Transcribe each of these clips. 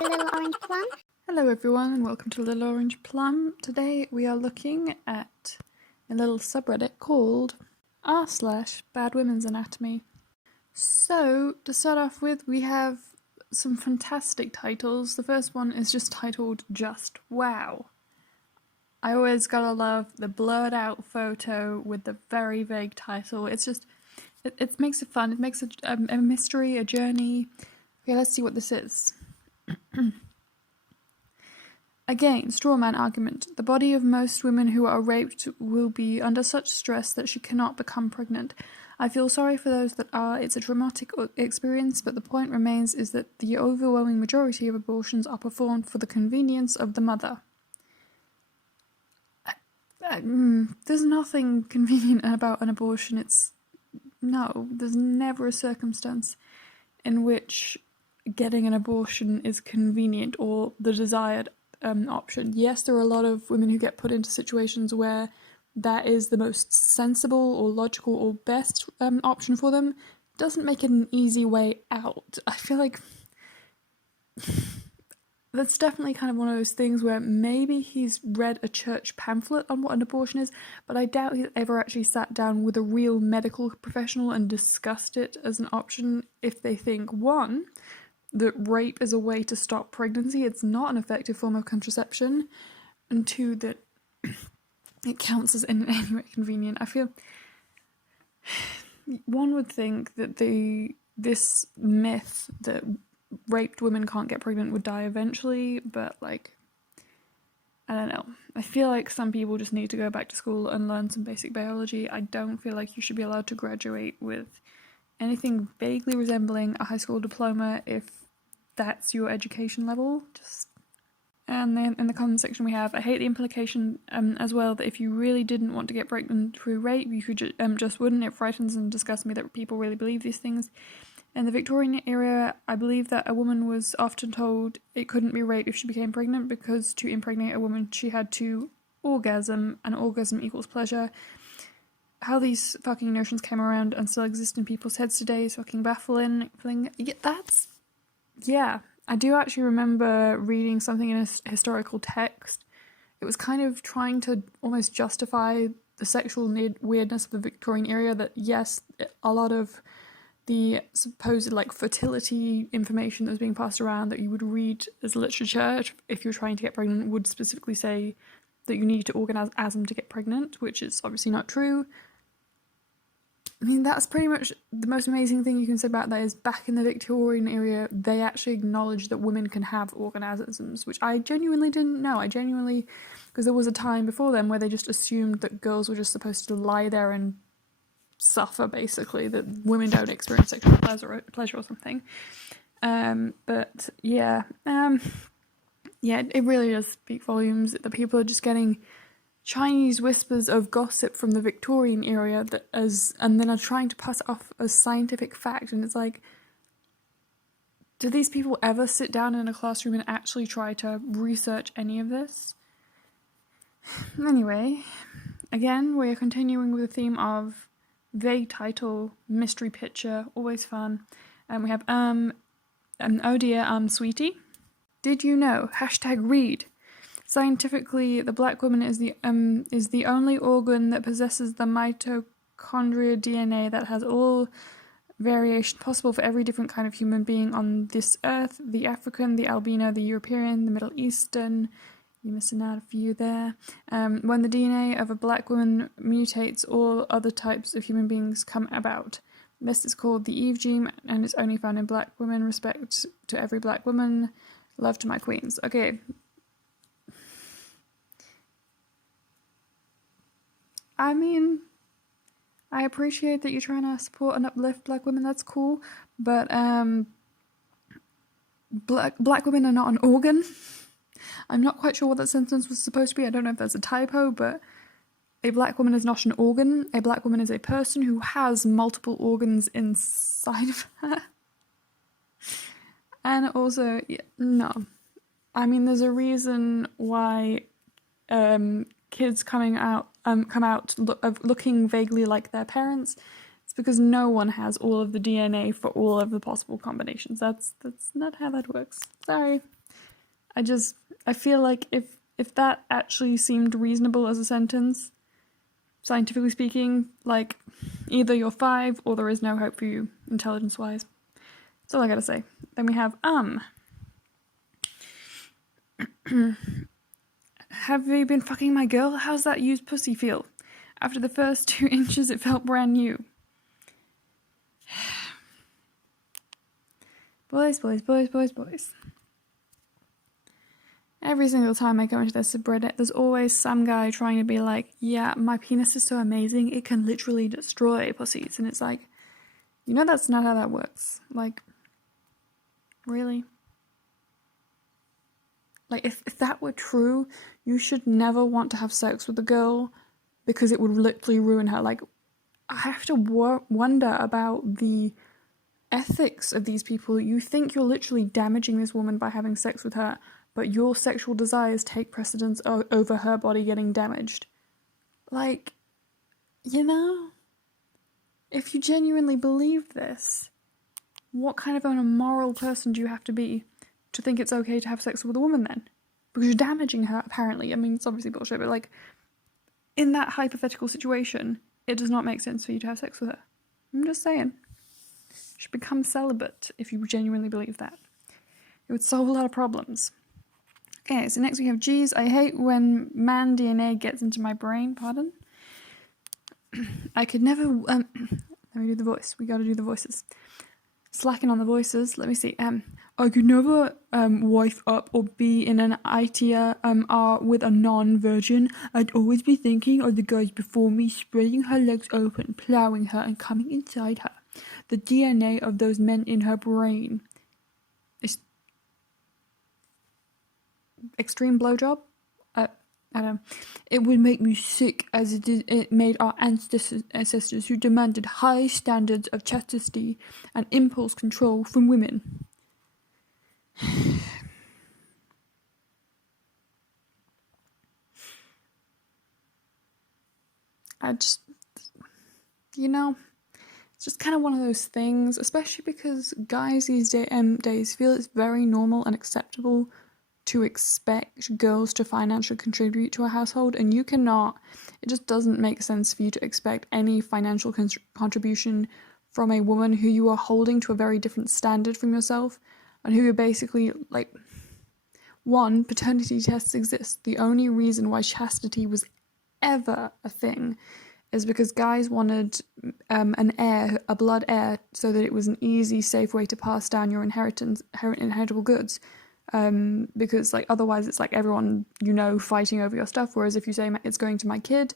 The Little Orange Plum. Hello everyone and welcome to Little Orange Plum. Today we are looking at a little subreddit called r/Bad Women's Anatomy. So, to start off with, we have some fantastic titles. The first one is just titled Just Wow. I always gotta love the blurred out photo with the very vague title. It's just, it makes it fun. It makes a mystery, a journey. Okay, let's see what this is. Again, Strawman Argument. The body of most women who are raped will be under such stress that she cannot become pregnant. I feel sorry for those that are. It's a traumatic experience, but the point remains is that the overwhelming majority of abortions are performed for the convenience of the mother. There's nothing convenient about an abortion. There's never a circumstance in which getting an abortion is convenient or the desired option. Yes, there are a lot of women who get put into situations where that is the most sensible or logical or best option for them. Doesn't make it an easy way out. I feel like that's definitely kind of one of those things where maybe he's read a church pamphlet on what an abortion is, but I doubt he's ever actually sat down with a real medical professional and discussed it as an option if they think, one, that rape is a way to stop pregnancy, it's not an effective form of contraception, and two, that it counts as in any way convenient. I feel one would think that this myth that raped women can't get pregnant would die eventually, but I don't know. I feel like some people just need to go back to school and learn some basic biology. I don't feel like you should be allowed to graduate with anything vaguely resembling a high school diploma if that's your education level. And then in the comment section we have, I hate the implication as well that if you really didn't want to get pregnant through rape, you could just wouldn't. It frightens and disgusts me that people really believe these things. In the Victorian era, I believe that a woman was often told it couldn't be rape if she became pregnant because to impregnate a woman she had to orgasm, and orgasm equals pleasure. How these fucking notions came around and still exist in people's heads today is fucking baffling. Yeah, I do actually remember reading something in a historical text. It was kind of trying to almost justify the sexual weirdness of the Victorian era, that yes, a lot of the supposed fertility information that was being passed around that you would read as literature if you're trying to get pregnant would specifically say that you need to orgasm to get pregnant, which is obviously not true. I mean, that's pretty much the most amazing thing you can say about that is back in the Victorian era, they actually acknowledged that women can have orgasms, which I genuinely didn't know. Because there was a time before then where they just assumed that girls were just supposed to lie there and suffer, basically, that women don't experience sexual pleasure or something. But yeah, it really does speak volumes that people are just getting Chinese whispers of gossip from the Victorian era and then are trying to pass it off as scientific fact, and it's like, do these people ever sit down in a classroom and actually try to research any of this? Anyway, again, we are continuing with the theme of vague title, mystery picture, always fun. And we have oh dear, sweetie. Did you know? #read. Scientifically, the black woman is the only organ that possesses the mitochondria DNA that has all variation possible for every different kind of human being on this earth. The African, the albino, the European, the Middle Eastern. You're missing out a few there. When the DNA of a black woman mutates, all other types of human beings come about. This is called the Eve gene, and it's only found in black women. Respect to every black woman. Love to my queens. Okay. I mean, I appreciate that you're trying to support and uplift black women, that's cool, but black women are not an organ. I'm not quite sure what that sentence was supposed to be. I don't know if that's a typo, but a black woman is not an organ. A black woman is a person who has multiple organs inside of her. And also, no. I mean, there's a reason why kids come out looking vaguely like their parents. It's because no one has all of the DNA for all of the possible combinations. That's not how that works. Sorry. I feel like if that actually seemed reasonable as a sentence, scientifically speaking, like, either you're 5 or there is no hope for you, intelligence-wise. That's all I gotta say. Then we have, have you been fucking my girl? How's that used pussy feel? After the first 2 inches, it felt brand new. Boys. Every single time I go into this subreddit, there's always some guy trying to be like, yeah, my penis is so amazing, it can literally destroy pussies. And it's like, you know that's not how that works. Like, really? Like, if that were true, you should never want to have sex with a girl because it would literally ruin her. Like, I have to wonder about the ethics of these people. You think you're literally damaging this woman by having sex with her, but your sexual desires take precedence over her body getting damaged. Like, you know? If you genuinely believe this, what kind of an immoral person do you have to be to think it's okay to have sex with a woman then? Because you're damaging her, apparently. I mean, it's obviously bullshit, but like, in that hypothetical situation, it does not make sense for you to have sex with her. I'm just saying. You should become celibate if you genuinely believe that. It would solve a lot of problems. Okay, so next we have G's. I hate when man DNA gets into my brain. Pardon? I could never... let me do the voice. We gotta do the voices. Slacking on the voices. Let me see. I could never wife up or be in an ITR with a non-virgin. I'd always be thinking of the guys before me, spreading her legs open, ploughing her, and coming inside her. The DNA of those men in her brain. Extreme blowjob? I don't know. It would make me sick as it made our ancestors who demanded high standards of chastity and impulse control from women. It's just kind of one of those things, especially because guys these days feel it's very normal and acceptable to expect girls to financially contribute to a household, and you cannot. It just doesn't make sense for you to expect any financial contribution from a woman who you are holding to a very different standard from yourself, and who you're basically, like, one, paternity tests exist. The only reason why chastity was ever a thing is because guys wanted an heir, a blood heir, so that it was an easy, safe way to pass down your inheritable goods. Because, like, otherwise it's like everyone fighting over your stuff, whereas if you say it's going to my kid,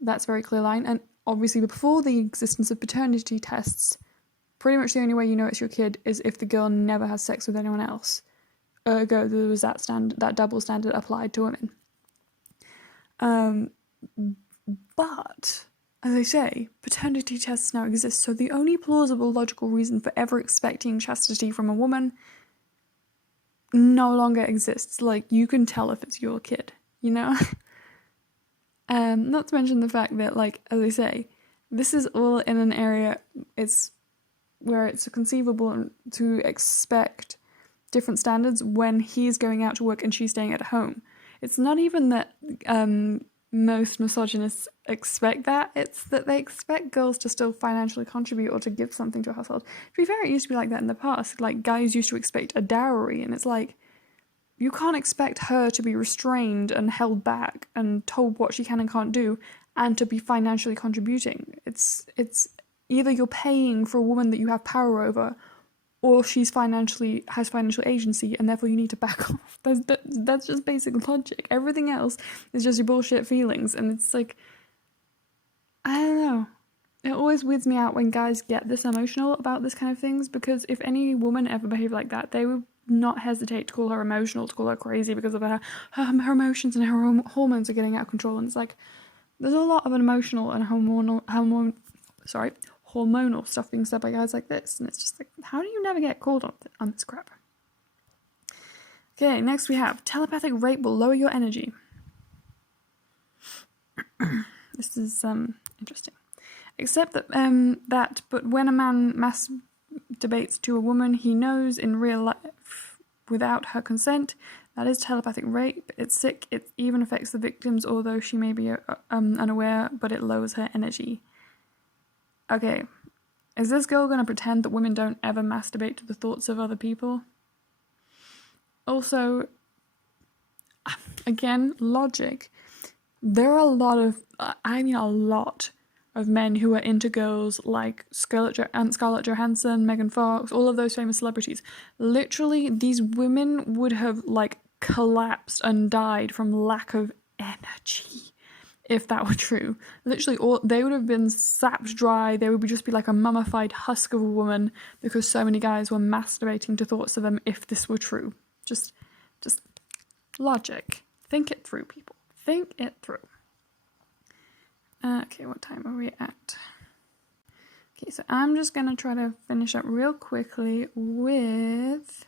that's a very clear line. And obviously before the existence of paternity tests, pretty much the only way you know it's your kid is if the girl never has sex with anyone else. Ergo, there was that double standard applied to women. But, as I say, paternity tests now exist, so the only plausible logical reason for ever expecting chastity from a woman no longer exists. Like, you can tell if it's your kid, you know? Not to mention the fact that, like, as I say, this is all in an area where it's conceivable to expect different standards when he's going out to work and she's staying at home. It's not even that most misogynists expect that, it's that they expect girls to still financially contribute or to give something to a household. To be fair, it used to be like that in the past. Like, guys used to expect a dowry, and it's like, you can't expect her to be restrained and held back and told what she can and can't do and to be financially contributing. It's either you're paying for a woman that you have power over, or she's has financial agency, and therefore you need to back off. That's just basic logic. Everything else is just your bullshit feelings, and it's like, I don't know. It always weirds me out when guys get this emotional about this kind of things, because if any woman ever behaved like that, they would not hesitate to call her emotional, to call her crazy because of her emotions and her hormones are getting out of control. And it's like, there's a lot of emotional and hormonal stuff being said by guys like this, and it's just like, how do you never get called on this crap? Okay, next we have telepathic rape will lower your energy. This is interesting. Except that but when a man masturbates to a woman, he knows in real life without her consent. That is telepathic rape. It's sick. It even affects the victims, although she may be unaware, but it lowers her energy. Okay, is this girl going to pretend that women don't ever masturbate to the thoughts of other people? Also, again, logic. There are a lot of men who are into girls like Scarlett Johansson, Megan Fox, all of those famous celebrities. Literally, these women would have, like, collapsed and died from lack of energy if that were true. Literally, they would have been sapped dry. They would just be like a mummified husk of a woman because so many guys were masturbating to thoughts of them if this were true. Just logic. Think it through, people. Think it through. Okay, what time are we at? Okay, so I'm just gonna try to finish up real quickly with...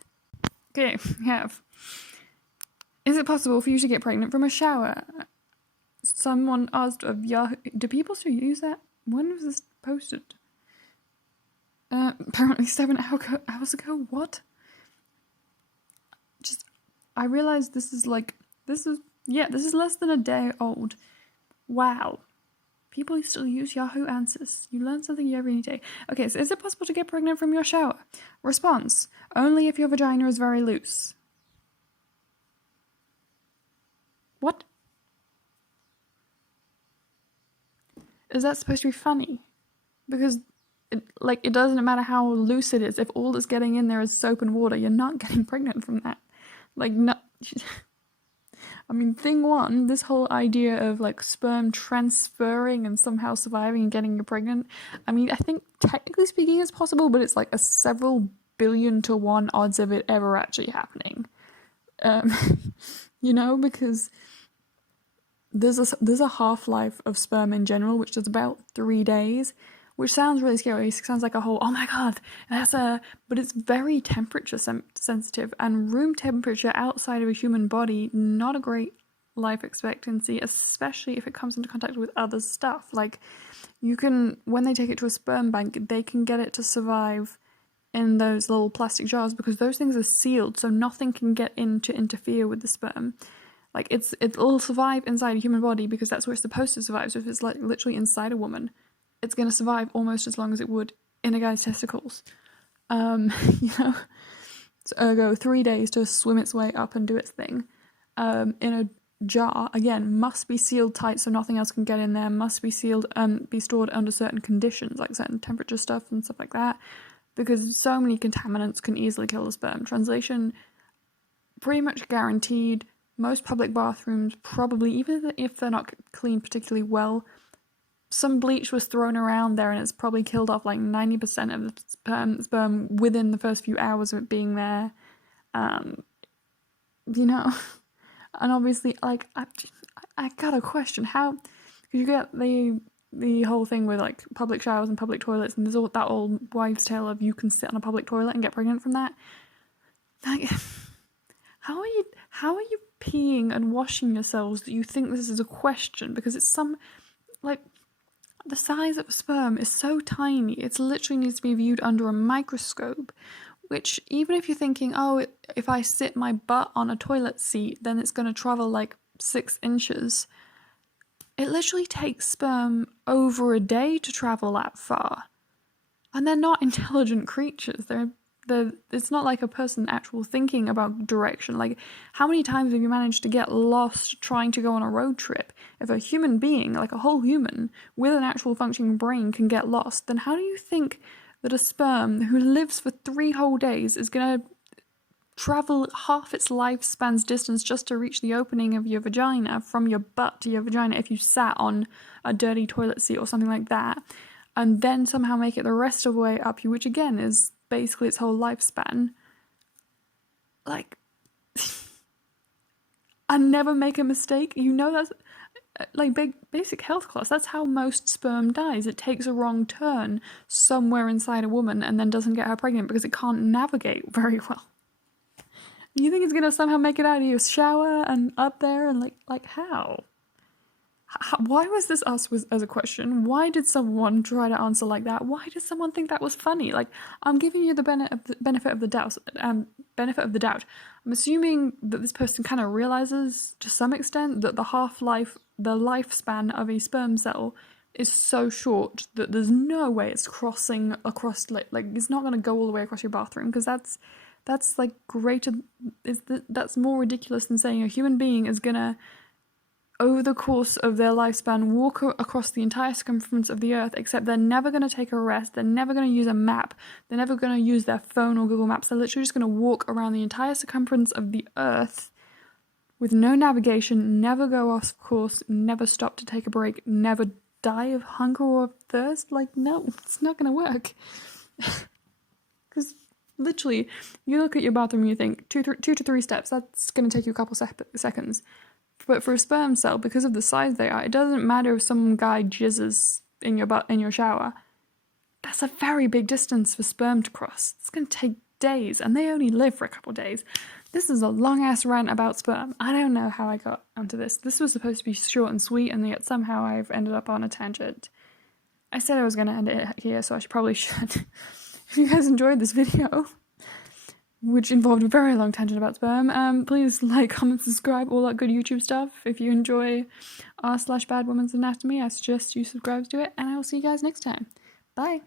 Okay, we have... Is it possible for you to get pregnant from a shower? Someone asked of Yahoo... Do people still use that? When was this posted? Apparently 7 hours ago? What? I realized this is less than a day old. Wow. People still use Yahoo Answers. You learn something every day. Okay, so is it possible to get pregnant from your shower? Response: only if your vagina is very loose. What? Is that supposed to be funny? Because, it doesn't matter how loose it is. If all that's getting in there is soap and water, you're not getting pregnant from that. No... I mean, thing one, this whole idea of, sperm transferring and somehow surviving and getting you pregnant, I mean, I think, technically speaking, it's possible, but it's, a several billion to 1 odds of it ever actually happening. Because there's a half-life of sperm in general, which is about 3 days, which sounds really scary. It sounds like a whole, oh my god, but it's very temperature sensitive, and room temperature outside of a human body, not a great life expectancy, especially if it comes into contact with other stuff. When they take it to a sperm bank, they can get it to survive in those little plastic jars because those things are sealed, so nothing can get in to interfere with the sperm. It'll survive inside a human body because that's where it's supposed to survive. So if it's literally inside a woman, it's going to survive almost as long as it would in a guy's testicles. So ergo 3 days to swim its way up and do its thing. In a jar, again, must be sealed tight so nothing else can get in there, must be sealed, be stored under certain conditions, like certain temperature stuff and stuff like that, because so many contaminants can easily kill the sperm. Translation, pretty much guaranteed. Most public bathrooms probably, even if they're not cleaned particularly well, some bleach was thrown around there and it's probably killed off 90% of the sperm within the first few hours of it being there. And obviously, I got a question. How, because you get the whole thing with public showers and public toilets, and there's all that old wives' tale of you can sit on a public toilet and get pregnant from that. How are you peeing and washing yourselves that you think this is a question? Because it's the size of a sperm is so tiny, it literally needs to be viewed under a microscope, which even if you're thinking, if I sit my butt on a toilet seat, then it's going to travel 6 inches, it literally takes sperm over a day to travel that far. And they're not intelligent creatures. It's not like a person actual thinking about direction. How many times have you managed to get lost trying to go on a road trip? If a human being, a whole human, with an actual functioning brain can get lost, then how do you think that a sperm who lives for 3 whole days is going to travel half its lifespan's distance just to reach the opening of your vagina from your butt to your vagina if you sat on a dirty toilet seat or something like that, and then somehow make it the rest of the way up you, which again is basically its whole lifespan? And never make a mistake. That's basic health class. That's how most sperm dies. It takes a wrong turn somewhere inside a woman and then doesn't get her pregnant because it can't navigate very well. You think it's gonna somehow make it out of your shower and up there and how? Why was this asked as a question? Why did someone try to answer like that? Why did someone think that was funny? Like, I'm giving you the benefit of the doubt. Benefit of the doubt. I'm assuming that this person kind of realizes to some extent that the lifespan of a sperm cell is so short that there's no way it's crossing across, like it's not going to go all the way across your bathroom, because that's like greater. That's more ridiculous than saying a human being is gonna, over the course of their lifespan, walk across the entire circumference of the Earth, except they're never going to take a rest, they're never going to use a map, they're never going to use their phone or Google Maps, they're literally just going to walk around the entire circumference of the Earth with no navigation, never go off course, never stop to take a break, never die of hunger or thirst. Like, no, it's not going to work. Because literally, you look at your bathroom and you think, 2 to 3 steps, that's going to take you a couple seconds. But for a sperm cell, because of the size they are, it doesn't matter if some guy jizzes in your shower. That's a very big distance for sperm to cross. It's going to take days, and they only live for a couple days. This is a long-ass rant about sperm. I don't know how I got onto this. This was supposed to be short and sweet, and yet somehow I've ended up on a tangent. I said I was going to end it here, so I probably should. If you guys enjoyed this video, which involved a very long tangent about sperm, please like, comment, subscribe, all that good YouTube stuff. If you enjoy r/Bad Woman's Anatomy, I suggest you subscribe to it, and I will see you guys next time. Bye!